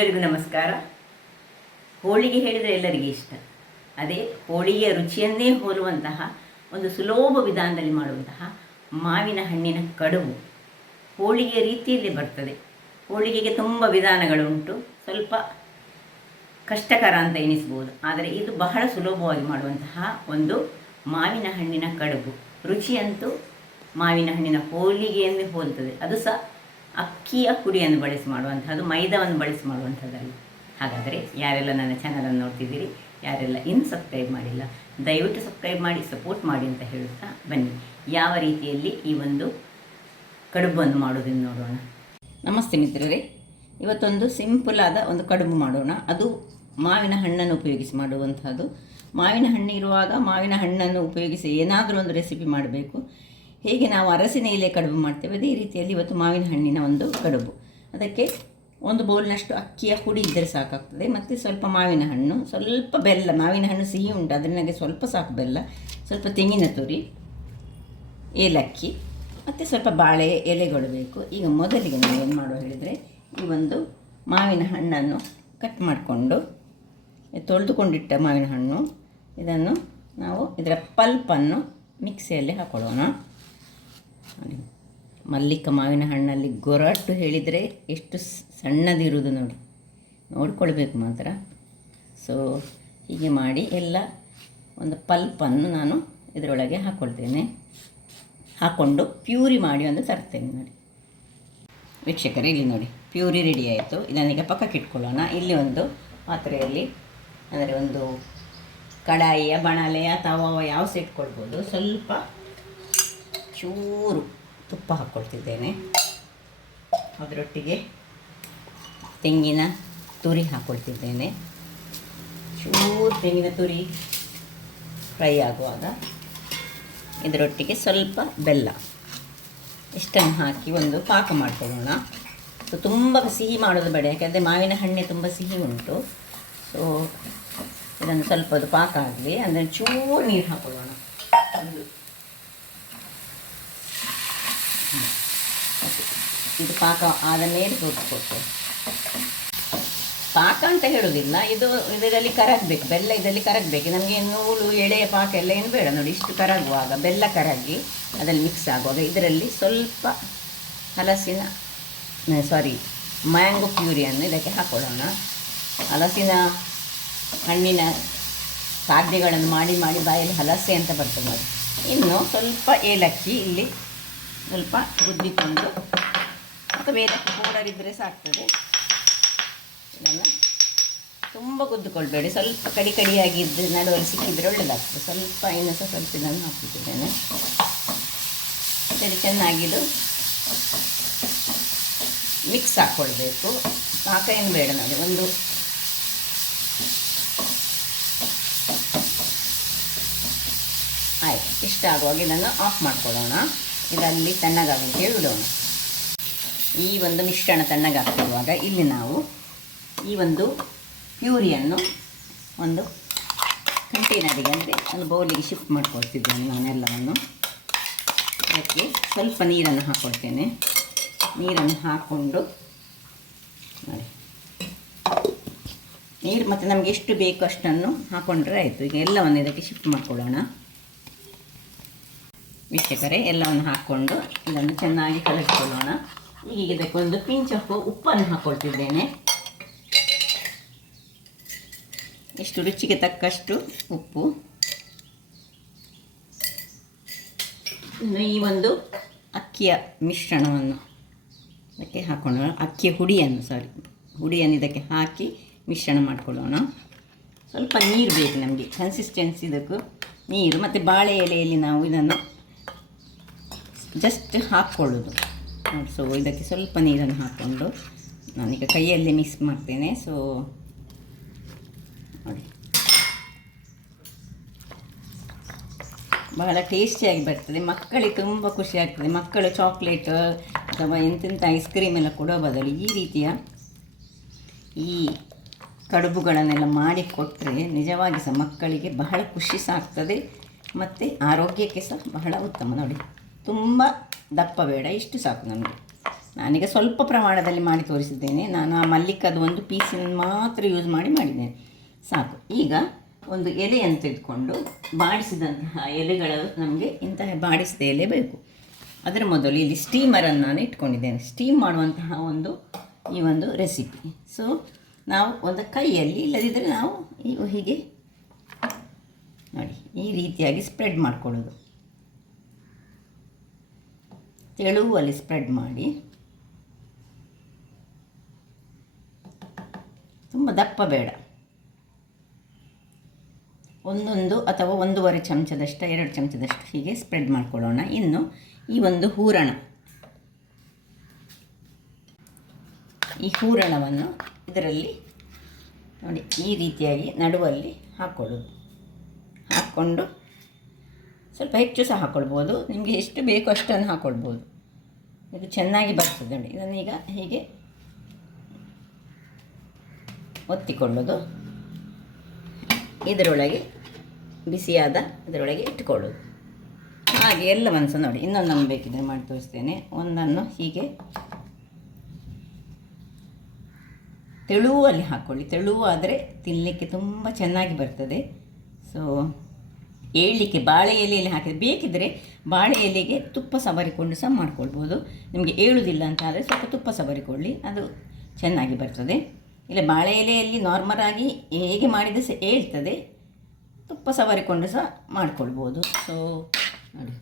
ಎಲ್ಲರಿಗೂ ನಮಸ್ಕಾರ. ಹೋಳಿಗೆ ಹೇಳಿದರೆ ಎಲ್ಲರಿಗೂ ಇಷ್ಟ. ಅದೇ ಹೋಳಿಗೆಯ ರುಚಿಯನ್ನೇ ಹೋಲುವಂತಹ ಒಂದು ಸುಲಭ ವಿಧಾನದಲ್ಲಿ ಮಾಡುವಂತಹ ಮಾವಿನ ಹಣ್ಣಿನ ಕಡುಬು ಹೋಳಿಗೆ ರೀತಿಯಲ್ಲಿ ಬರ್ತದೆ. ಹೋಳಿಗೆಗೆ ತುಂಬ ವಿಧಾನಗಳುಂಟು, ಸ್ವಲ್ಪ ಕಷ್ಟಕರ ಅಂತ ಎನಿಸ್ಬೋದು. ಆದರೆ ಇದು ಬಹಳ ಸುಲಭವಾಗಿ ಮಾಡುವಂತಹ ಒಂದು ಮಾವಿನ ಹಣ್ಣಿನ ಕಡುಬು. ರುಚಿಯಂತೂ ಮಾವಿನ ಹಣ್ಣಿನ ಹೋಳಿಗೆಯನ್ನೇ ಹೋಲ್ತದೆ. ಅದು ಸಹ ಅಕ್ಕಿಯ ಪುಡಿಯನ್ನು ಬಳಸಿ ಮಾಡುವಂಥದ್ದು, ಮೈದಾವನ್ನು ಬಳಸಿ ಮಾಡುವಂಥದ್ದಲ್ಲ. ಹಾಗಾದರೆ ಯಾರೆಲ್ಲ ನನ್ನ ಚಾನಲನ್ನು ನೋಡ್ತಿದ್ದೀರಿ, ಯಾರೆಲ್ಲ ಇನ್ನೂ ಸಬ್ಸ್ಕ್ರೈಬ್ ಮಾಡಿಲ್ಲ, ದಯವಿಟ್ಟು ಸಬ್ಸ್ಕ್ರೈಬ್ ಮಾಡಿ ಸಪೋರ್ಟ್ ಮಾಡಿ ಅಂತ ಹೇಳುತ್ತಾ ಬನ್ನಿ ಯಾವ ರೀತಿಯಲ್ಲಿ ಈ ಒಂದು ಕಡುಬನ್ನು ಮಾಡೋದನ್ನು ನೋಡೋಣ. ನಮಸ್ತೆ ಮಿತ್ರರೇ, ಇವತ್ತೊಂದು ಸಿಂಪಲ್ ಆದ ಒಂದು ಕಡುಬು ಮಾಡೋಣ. ಅದು ಮಾವಿನ ಹಣ್ಣನ್ನು ಉಪಯೋಗಿಸಿ ಮಾಡುವಂಥದ್ದು. ಮಾವಿನ ಹಣ್ಣು ಇರುವಾಗ ಮಾವಿನ ಹಣ್ಣನ್ನು ಉಪಯೋಗಿಸಿ ಏನಾದರೂ ಒಂದು ರೆಸಿಪಿ ಮಾಡಬೇಕು. ಹೇಗೆ ನಾವು ಅರಸಿನ ಎಲೆ ಕಡುಬು ಮಾಡ್ತೇವೆ ಅದೇ ರೀತಿಯಲ್ಲಿ ಇವತ್ತು ಮಾವಿನ ಹಣ್ಣಿನ ಒಂದು ಕಡುಬು. ಅದಕ್ಕೆ ಒಂದು ಬೌಲ್ನಷ್ಟು ಅಕ್ಕಿಯ ಹುಡಿ ಇದ್ದರೆ ಸಾಕಾಗ್ತದೆ, ಮತ್ತು ಸ್ವಲ್ಪ ಮಾವಿನ ಹಣ್ಣು, ಸ್ವಲ್ಪ ಬೆಲ್ಲ. ಮಾವಿನ ಹಣ್ಣು ಸಿಹಿ ಉಂಟು, ಅದರಿಂದ ಸ್ವಲ್ಪ ಸಾಕು ಬೆಲ್ಲ, ಸ್ವಲ್ಪ ತೆಂಗಿನ ತುರಿ, ಏಲಕ್ಕಿ ಮತ್ತು ಸ್ವಲ್ಪ ಬಾಳೆ ಎಲೆಗಳು ಬೇಕು. ಈಗ ಮೊದಲಿಗೆ ನಾವು ಏನು ಮಾಡುವ ಹೇಳಿದರೆ, ಈ ಒಂದು ಮಾವಿನ ಹಣ್ಣನ್ನು ಕಟ್ ಮಾಡಿಕೊಂಡು ತೊಳೆದುಕೊಂಡಿಟ್ಟ ಮಾವಿನ ಹಣ್ಣು, ಇದನ್ನು ನಾವು ಇದರ ಪಲ್ಪನ್ನು ಮಿಕ್ಸಿಯಲ್ಲಿ ಹಾಕೊಳ್ಳೋಣ. ಮಲ್ಲಿಕ ಮಾವಿನ ಹಣ್ಣಲ್ಲಿ ಗೊರಟು ಹೇಳಿದರೆ ಎಷ್ಟು ಸಣ್ಣದಿರುವುದು ನೋಡಿಕೊಳ್ಬೇಕು ಮಾತ್ರ. ಸೊ ಹೀಗೆ ಮಾಡಿ ಎಲ್ಲ ಒಂದು ಪಲ್ಪನ್ನು ನಾನು ಇದರೊಳಗೆ ಹಾಕ್ಕೊಳ್ತೇನೆ. ಹಾಕ್ಕೊಂಡು ಪ್ಯೂರಿ ಮಾಡಿ ಒಂದು ತರ್ತೇನೆ ನೋಡಿ ವೀಕ್ಷಕರೇ. ಇಲ್ಲಿ ನೋಡಿ ಪ್ಯೂರಿ ರೆಡಿ ಆಯಿತು. ಇದನ್ನೀಗ ಪಕ್ಕಕ್ಕೆ ಇಟ್ಕೊಳ್ಳೋಣ. ಇಲ್ಲಿ ಒಂದು ಪಾತ್ರೆಯಲ್ಲಿ, ಅಂದರೆ ಒಂದು ಕಡಾಯಿಯ ಬಣಲೆಯ ತವ ಯಾವ ಸಹ ಇಟ್ಕೊಳ್ಬೋದು. ಸ್ವಲ್ಪ ಚೂರು ತುಪ್ಪ ಹಾಕ್ಕೊಳ್ತಿದ್ದೇನೆ. ಅದರೊಟ್ಟಿಗೆ ತೆಂಗಿನ ತುರಿ ಹಾಕ್ಕೊಳ್ತಿದ್ದೇನೆ. ಚೂರು ತೆಂಗಿನ ತುರಿ ಫ್ರೈ ಆಗುವಾಗ ಇದರೊಟ್ಟಿಗೆ ಸ್ವಲ್ಪ ಬೆಲ್ಲ, ಇಷ್ಟನ್ನು ಹಾಕಿ ಒಂದು ಪಾಕ ಮಾಡ್ಕೊಳ್ಳೋಣ. ಸೊ ತುಂಬ ಸಿಹಿ ಮಾಡೋದು ಬೇಡ, ಯಾಕೆಂದರೆ ಮಾವಿನ ಹಣ್ಣೆ ತುಂಬ ಸಿಹಿ ಉಂಟು. ಸೊ ಇದನ್ನು ಸ್ವಲ್ಪ ಅದು ಪಾಕ ಆಗಲಿ, ಅಂದರೆ ಚೂರು ನೀರು ಹಾಕೊಳ್ಳೋಣ. ಇದು ಪಾಕ ಆದ ಮೇಲೆ ತೋರಿಸ್ಕೊಡ್ತೇವೆ. ಪಾಕ ಅಂತ ಹೇಳೋದಿಲ್ಲ, ಇದರಲ್ಲಿ ಕರಗಬೇಕು, ಬೆಲ್ಲ ಇದರಲ್ಲಿ ಕರಗಬೇಕು. ನಮಗೆ ನೂಲು ಎಳೆಯ ಪಾಕ ಎಲ್ಲ ಏನು ಬೇಡ ನೋಡಿ. ಇಷ್ಟು ಕರಗುವಾಗ, ಬೆಲ್ಲ ಕರಗಿ ಅದರಲ್ಲಿ ಮಿಕ್ಸ್ ಆಗುವಾಗ ಇದರಲ್ಲಿ ಸ್ವಲ್ಪ ಮ್ಯಾಂಗೋ ಪ್ಯೂರಿಯನ್ನು ಇದಕ್ಕೆ ಹಾಕೊಳ್ಳೋಣ. ಹಲಸಿನ ಹಣ್ಣಿನ ಖಾದ್ಯಗಳನ್ನು ಮಾಡಿ ಮಾಡಿ ಬಾಯಲ್ಲಿ ಹಲಸೆ ಅಂತ ಬರ್ತದೆ ನೋಡಿ. ಇನ್ನು ಸ್ವಲ್ಪ ಏಲಕ್ಕಿ ಇಲ್ಲಿ ಸ್ವಲ್ಪ ಗುದ್ದಿಕೊಂಡು, ಅಥವಾ ಏಲಕ್ಕಿ ಪೌಡರ್ ಇದ್ದರೆ ಸಾಕ್ತದೆ. ಇದನ್ನು ತುಂಬ ಗುದ್ದುಕೊಳ್ಬೇಡಿ, ಸ್ವಲ್ಪ ಕಡಿಯಾಗಿದ್ದು ನಡುವಲ್ಲಿ ಸಿಕ್ಕಿದರೆ ಒಳ್ಳೆಯದಾಗ್ತದೆ. ಸ್ವಲ್ಪ ಇನ್ನೂ ಸ್ವಲ್ಪ ಇದನ್ನು ಹಾಕ್ಬಿಟ್ಟಿದ್ದೇನೆ. ಸರಿ, ಚೆನ್ನಾಗಿದು ಮಿಕ್ಸ್ ಹಾಕ್ಕೊಳ್ಬೇಕು. ಪಾಕ ಏನು ಬೇಡ ನೋಡಿ. ಒಂದು ಆಯ್ತು, ಇಷ್ಟ ಆಗುವಾಗ ಇದನ್ನು ಆಫ್ ಮಾಡ್ಕೊಳ್ಳೋಣ. ಇದರಲ್ಲಿ ತಣ್ಣಗಾಗಲಿಕ್ಕೆ ಬಿಡೋಣ. ಈ ಒಂದು ಮಿಶ್ರಣ ತಣ್ಣಗಾಗ್ತಿರುವಾಗ ಇಲ್ಲಿ ನಾವು ಈ ಒಂದು ಪ್ಯೂರಿಯನ್ನು ಒಂದು ಕಂಟೈನರಿಗೆ, ಅಂದರೆ ಒಂದು ಬೌಲಿಗೆ ಶಿಫ್ಟ್ ಮಾಡ್ಕೊಳ್ತಿದ್ದೇನೆ ನಾನೆಲ್ಲವನ್ನು. ಅದಕ್ಕೆ ಸ್ವಲ್ಪ ನೀರನ್ನು ಹಾಕ್ಕೊಳ್ತೇನೆ. ನೀರನ್ನು ಹಾಕ್ಕೊಂಡು ನೋಡಿ, ನೀರು ಮತ್ತು ನಮಗೆ ಎಷ್ಟು ಬೇಕು ಅಷ್ಟನ್ನು ಹಾಕ್ಕೊಂಡ್ರೆ ಆಯಿತು. ಈಗ ಎಲ್ಲವನ್ನು ಇದಕ್ಕೆ ಶಿಫ್ಟ್ ಮಾಡ್ಕೊಳ್ಳೋಣ. ವೀಕ್ಷಕರೇ, ಎಲ್ಲವನ್ನು ಹಾಕ್ಕೊಂಡು ಇದನ್ನು ಚೆನ್ನಾಗಿ ಕಲಸಿಕೊಳ್ಳೋಣ. ಈಗ ಇದಕ್ಕೊಂದು ಪಿಂಚ್ ಆಫ್ ಉಪ್ಪನ್ನು ಹಾಕ್ಕೊಳ್ತಿದ್ದೇನೆ. ಇಷ್ಟು ರುಚಿಗೆ ತಕ್ಕಷ್ಟು ಉಪ್ಪು. ಇನ್ನು ಈ ಒಂದು ಅಕ್ಕಿಯ ಮಿಶ್ರಣವನ್ನು ಇದಕ್ಕೆ ಹಾಕ್ಕೊಳ್ಳೋಣ. ಅಕ್ಕಿಯ ಹುಡಿಯನ್ನು ಇದಕ್ಕೆ ಹಾಕಿ ಮಿಶ್ರಣ ಮಾಡಿಕೊಳ್ಳೋಣ. ಸ್ವಲ್ಪ ನೀರು ಬೇಕು ನಮಗೆ, ಕನ್ಸಿಸ್ಟೆನ್ಸಿ ಇದಕ್ಕೂ ನೀರು. ಮತ್ತು ಬಾಳೆ ಎಲೆಯಲ್ಲಿ ನಾವು ಇದನ್ನು ಜಸ್ಟ್ ಹಾಕ್ಕೊಳ್ಳೋದು. ಸೊ ಇದಕ್ಕೆ ಸ್ವಲ್ಪ ನೀರನ್ನು ಹಾಕ್ಕೊಂಡು ನಾನೀಗ ಕೈಯಲ್ಲಿ ಮಿಕ್ಸ್ ಮಾಡ್ತೇನೆ. ಸೊ ನೋಡಿ, ಬಹಳ ಟೇಸ್ಟಿಯಾಗಿ ಬರ್ತದೆ. ಮಕ್ಕಳಿಗೆ ತುಂಬ ಖುಷಿ ಆಗ್ತದೆ. ಮಕ್ಕಳು ಚಾಕ್ಲೇಟ್ ಅಥವಾ ಎಂತೆಂಥ ಐಸ್ ಕ್ರೀಮ್ ಎಲ್ಲ ಕೊಡೋ ಬದಲು ಈ ರೀತಿಯ ಈ ಕಡುಬುಗಳನ್ನೆಲ್ಲ ಮಾಡಿಕೊಟ್ಟರೆ ನಿಜವಾಗಿ ಸಹ ಮಕ್ಕಳಿಗೆ ಬಹಳ ಖುಷಿ ಸಹ ಆಗ್ತದೆ, ಮತ್ತು ಆರೋಗ್ಯಕ್ಕೆ ಸಹ ಬಹಳ ಉತ್ತಮ. ನೋಡಿ, ತುಂಬ ದಪ್ಪ ಬೇಡ, ಇಷ್ಟು ಸಾಕು ನಮಗೆ. ನಾನೀಗ ಸ್ವಲ್ಪ ಪ್ರಮಾಣದಲ್ಲಿ ಮಾಡಿ ತೋರಿಸಿದ್ದೇನೆ. ನಾನು ಆ ಮಲ್ಲಿಕದ ಒಂದು ಪೀಸನ್ನು ಮಾತ್ರ ಯೂಸ್ ಮಾಡಿದ್ದೇನೆ, ಸಾಕು. ಈಗ ಒಂದು ಎಲೆಯನ್ನು ತೆಗೆದುಕೊಂಡು ಬಾಡಿಸಿದಂತಹ ಎಲೆಗಳು ನಮಗೆ ಇಂತಹ ಬಾಡಿಸಿದ ಎಲೆ ಬೇಕು. ಅದರ ಮೊದಲು ಇಲ್ಲಿ ಸ್ಟೀಮರನ್ನು ನಾನು ಇಟ್ಕೊಂಡಿದ್ದೇನೆ, ಸ್ಟೀಮ್ ಮಾಡುವಂತಹ ಈ ಒಂದು ರೆಸಿಪಿ. ಸೊ ನಾವು ಒಂದು ಕೈಯಲ್ಲಿ, ಇಲ್ಲದಿದ್ದರೆ ನಾವು ಹೀಗೆ ನೋಡಿ ಈ ರೀತಿಯಾಗಿ ಸ್ಪ್ರೆಡ್ ಮಾಡಿಕೊಳ್ಳೋದು, ತೆಳುವಲ್ಲಿ ಸ್ಪ್ರೆಡ್ ಮಾಡಿ, ತುಂಬ ದಪ್ಪ ಬೇಡ, 1 ಅಥವಾ 1.5 ಚಮಚದಷ್ಟು 2 ಚಮಚದಷ್ಟು ಹೀಗೆ ಸ್ಪ್ರೆಡ್ ಮಾಡಿಕೊಳ್ಳೋಣ. ಇನ್ನು ಈ ಒಂದು ಹೂರಣವನ್ನು ಇದರಲ್ಲಿ ನೋಡಿ ಈ ರೀತಿಯಾಗಿ ನಡುವಲ್ಲಿ ಹಾಕ್ಕೊಳ್ಳೋದು. ಹಾಕ್ಕೊಂಡು ಸ್ವಲ್ಪ ಹೆಚ್ಚು ಸಹ ಹಾಕ್ಕೊಳ್ಬೋದು, ನಿಮಗೆ ಎಷ್ಟು ಬೇಕೋ ಅಷ್ಟನ್ನು ಹಾಕ್ಕೊಳ್ಬೋದು. ಇದು ಚೆನ್ನಾಗಿ ಬರ್ತದೆ ನೋಡಿ. ಇದನ್ನೀಗ ಹೀಗೆ ಒತ್ತಿಕೊಳ್ಳೋದು, ಇದರೊಳಗೆ ಬಿಸಿಯಾದ ಇದರೊಳಗೆ ಇಟ್ಟುಕೊಳ್ಳೋದು. ಹಾಗೆ ಎಲ್ಲವನ್ನು ಸಹ ನೋಡಿ, ಇನ್ನೊಂದನ್ನು ಬೇಕಿದ್ದರೆ ಮಾಡಿ ತೋರಿಸ್ತೇನೆ. ಒಂದನ್ನು ಹೀಗೆ ತೆಳುವಲ್ಲಿ ಹಾಕ್ಕೊಳ್ಳಿ, ತೆಳುವಾದರೆ ತಿನ್ನಲಿಕ್ಕೆ ತುಂಬ ಚೆನ್ನಾಗಿ ಬರ್ತದೆ. ಸೊ ಏಳಲಿಕ್ಕೆ ಬಾಳೆ ಎಲೆಯಲ್ಲಿ ಹಾಕಿದರೆ, ಬೇಕಿದ್ದರೆ ಬಾಳೆ ಎಲೆಗೆ ತುಪ್ಪ ಸವರಿಕೊಂಡು ಸಹ ಮಾಡ್ಕೊಳ್ಬೋದು. ನಿಮಗೆ ಏಳುವುದಿಲ್ಲ ಅಂತ ಆದರೆ ಸ್ವಲ್ಪ ತುಪ್ಪ ಸವರಿಕೊಳ್ಳಿ, ಅದು ಚೆನ್ನಾಗಿ ಬರ್ತದೆ. ಇಲ್ಲ ಬಾಳೆ ಎಲೆಯಲ್ಲಿ ನಾರ್ಮಲಾಗಿ ಹೇಗೆ ಮಾಡಿದರೆ ಸಹ ಏಳ್ತದೆ, ತುಪ್ಪ ಸವರಿಕೊಂಡು ಸಹ ಮಾಡ್ಕೊಳ್ಬೋದು. ಸೊ ನೋಡಿ,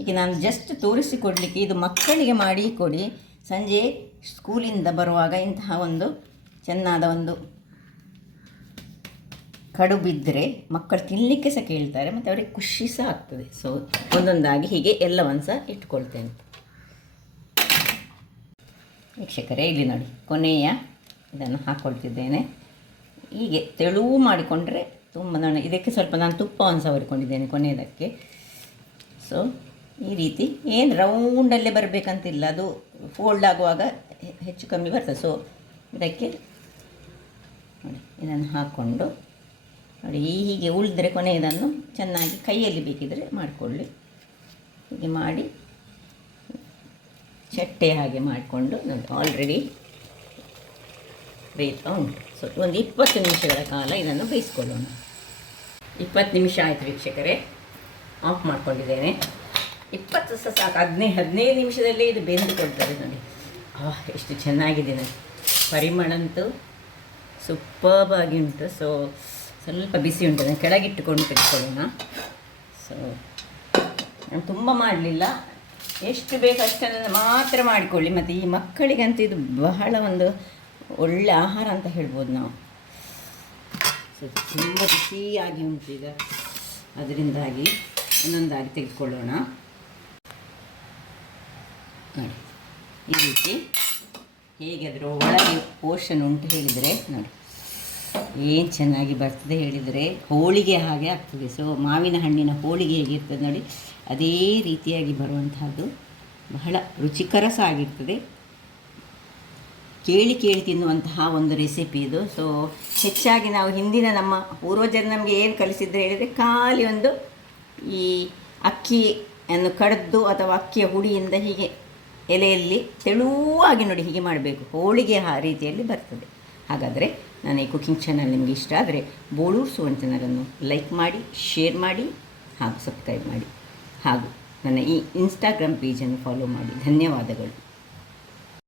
ಈಗ ನಾನು ಜಸ್ಟ್ ತೋರಿಸಿಕೊಡಲಿಕ್ಕೆ, ಇದು ಮಕ್ಕಳಿಗೆ ಮಾಡಿ ಕೊಡಿ. ಸಂಜೆ ಸ್ಕೂಲಿಂದ ಬರುವಾಗ ಇಂತಹ ಒಂದು ಚೆನ್ನಾದ ಒಂದು ಕಡುಬಿದ್ದರೆ ಮಕ್ಕಳು ತಿನ್ನಲಿಕ್ಕೆ ಸಹ ಕೇಳ್ತಾರೆ, ಮತ್ತು ಅವರಿಗೆ ಖುಷಿ ಸಹ ಆಗ್ತದೆ. ಸೊ ಒಂದೊಂದಾಗಿ ಹೀಗೆ ಎಲ್ಲವನ್ನು ಸಹ ಇಟ್ಕೊಳ್ತೇನೆ. ವೀಕ್ಷಕರೇ, ಇಲ್ಲಿ ನೋಡಿ ಕೊನೆಯ ಇದನ್ನು ಹಾಕ್ಕೊಳ್ತಿದ್ದೇನೆ. ಹೀಗೆ ತೆಳುವು ಮಾಡಿಕೊಂಡ್ರೆ ತುಂಬ ಇದಕ್ಕೆ ಸ್ವಲ್ಪ ನಾನು ತುಪ್ಪವನ್ನು ಸವರಿಕೊಂಡಿದ್ದೇನೆ ಕೊನೆಯದಕ್ಕೆ. ಸೊ ಈ ರೀತಿ ಏನು ರೌಂಡಲ್ಲೇ ಬರಬೇಕಂತಿಲ್ಲ, ಅದು ಫೋಲ್ಡ್ ಆಗುವಾಗ ಹೆಚ್ಚು ಕಮ್ಮಿ ಬರ್ತದೆ. ಸೊ ಇದಕ್ಕೆ ನೋಡಿ ಇದನ್ನು ಹಾಕ್ಕೊಂಡು ನೋಡಿ ಹೀಗೆ ಉಳಿದ್ರೆ ಕೊನೆಯದನ್ನು ಚೆನ್ನಾಗಿ ಕೈಯಲ್ಲಿ ಬೇಕಿದ್ದರೆ ಮಾಡಿಕೊಳ್ಳಿ. ಹೀಗೆ ಮಾಡಿ ಚಟ್ಟೆ ಹಾಗೆ ಮಾಡಿಕೊಂಡು ನೋಡಿ ಆಲ್ರೆಡಿ ಬೇಯ್ತಾ ಉಂಟು. ಸೊ ಒಂದು 20 ನಿಮಿಷಗಳ ಕಾಲ ಇದನ್ನು ಬೇಯಿಸ್ಕೊಳ್ಳೋಣ. 20 ನಿಮಿಷ ಆಯಿತು ವೀಕ್ಷಕರೇ, ಆಫ್ ಮಾಡ್ಕೊಂಡಿದ್ದೇನೆ. 20 ಸಹ ಸಾಕು, 15 ನಿಮಿಷದಲ್ಲೇ ಇದು ಬೆಂದುಕೊಳ್ತದೆ ನೋಡಿ. ಎಷ್ಟು ಚೆನ್ನಾಗಿದೆ ನೋಡಿ, ಪರಿಮಳ ಅಂತೂ ಸೂಪರ್ಬ್ ಆಗಿ ಉಂಟು. ಸೊ ಸ್ವಲ್ಪ ಬಿಸಿ ಉಂಟು, ಅದನ್ನು ಕೆಳಗಿಟ್ಟುಕೊಂಡು ತೆಗೆದುಕೊಳ್ಳೋಣ. ಸೊ ನಾನು ತುಂಬ ಮಾಡಲಿಲ್ಲ, ಎಷ್ಟು ಬೇಕು ಅಷ್ಟನ್ನು ಮಾತ್ರ ಮಾಡಿಕೊಳ್ಳಿ. ಮತ್ತು ಈ ಮಕ್ಕಳಿಗಂತೂ ಇದು ಬಹಳ ಒಂದು ಒಳ್ಳೆ ಆಹಾರ ಅಂತ ಹೇಳ್ಬೋದು ನಾವು. ಸೊ ತುಂಬ ಬಿಸಿಯಾಗಿ ಉಂಟು ಈಗ, ಅದರಿಂದಾಗಿ ಒಂದೊಂದಾಗಿ ತೆಗೆದುಕೊಳ್ಳೋಣ. ನೋಡಿ ಈ ರೀತಿ ಹೇಗೆ ಅದರ ಒಳಗೆ ಪೋರ್ಷನ್ ಉಂಟು ಹೇಳಿದರೆ ನೋಡಿ ಏನು ಚೆನ್ನಾಗಿ ಬರ್ತದೆ ಹೇಳಿದರೆ, ಹೋಳಿಗೆ ಹಾಗೆ ಆಗ್ತದೆ. ಸೊ ಮಾವಿನ ಹಣ್ಣಿನ ಹೋಳಿಗೆ ಹೇಗಿರ್ತದೆ ನೋಡಿ, ಅದೇ ರೀತಿಯಾಗಿ ಬರುವಂತಹದ್ದು ಬಹಳ ರುಚಿಕರ ಸಹ ಆಗಿರ್ತದೆ. ಕೇಳಿ ತಿನ್ನುವಂತಹ ಒಂದು ರೆಸಿಪಿ ಇದು. ಸೊ ಹೆಚ್ಚಾಗಿ ನಾವು ಹಿಂದಿನ ನಮ್ಮ ಪೂರ್ವಜರು ನಮಗೆ ಏನು ಕಲಿಸಿದ್ರೆ ಹೇಳಿದರೆ, ಖಾಲಿ ಒಂದು ಈ ಅಕ್ಕಿಯನ್ನು ಕಡ್ದು ಅಥವಾ ಅಕ್ಕಿಯ ಹುಡಿಯಿಂದ ಹೀಗೆ ಎಲೆಯಲ್ಲಿ ತೆಳುವಾಗಿ ನೋಡಿ ಹೀಗೆ ಮಾಡಬೇಕು, ಹೋಳಿಗೆ ಆ ರೀತಿಯಲ್ಲಿ ಬರ್ತದೆ. ಹಾಗಾದರೆ ನಾನು ಈ ಕುಕಿಂಗ್ ಚಾನಲ್ ನಿಮಗೆ ಇಷ್ಟ ಆದರೆ ಬೋಳೂರು ಸುವರ್ಣ ಚಾನಲನ್ನು ಲೈಕ್ ಮಾಡಿ, ಶೇರ್ ಮಾಡಿ ಹಾಗೂ ಸಬ್ಸ್ಕ್ರೈಬ್ ಮಾಡಿ, ಹಾಗೂ ನನ್ನ ಈ ಇನ್ಸ್ಟಾಗ್ರಾಮ್ ಪೇಜನ್ನು ಫಾಲೋ ಮಾಡಿ. ಧನ್ಯವಾದಗಳು.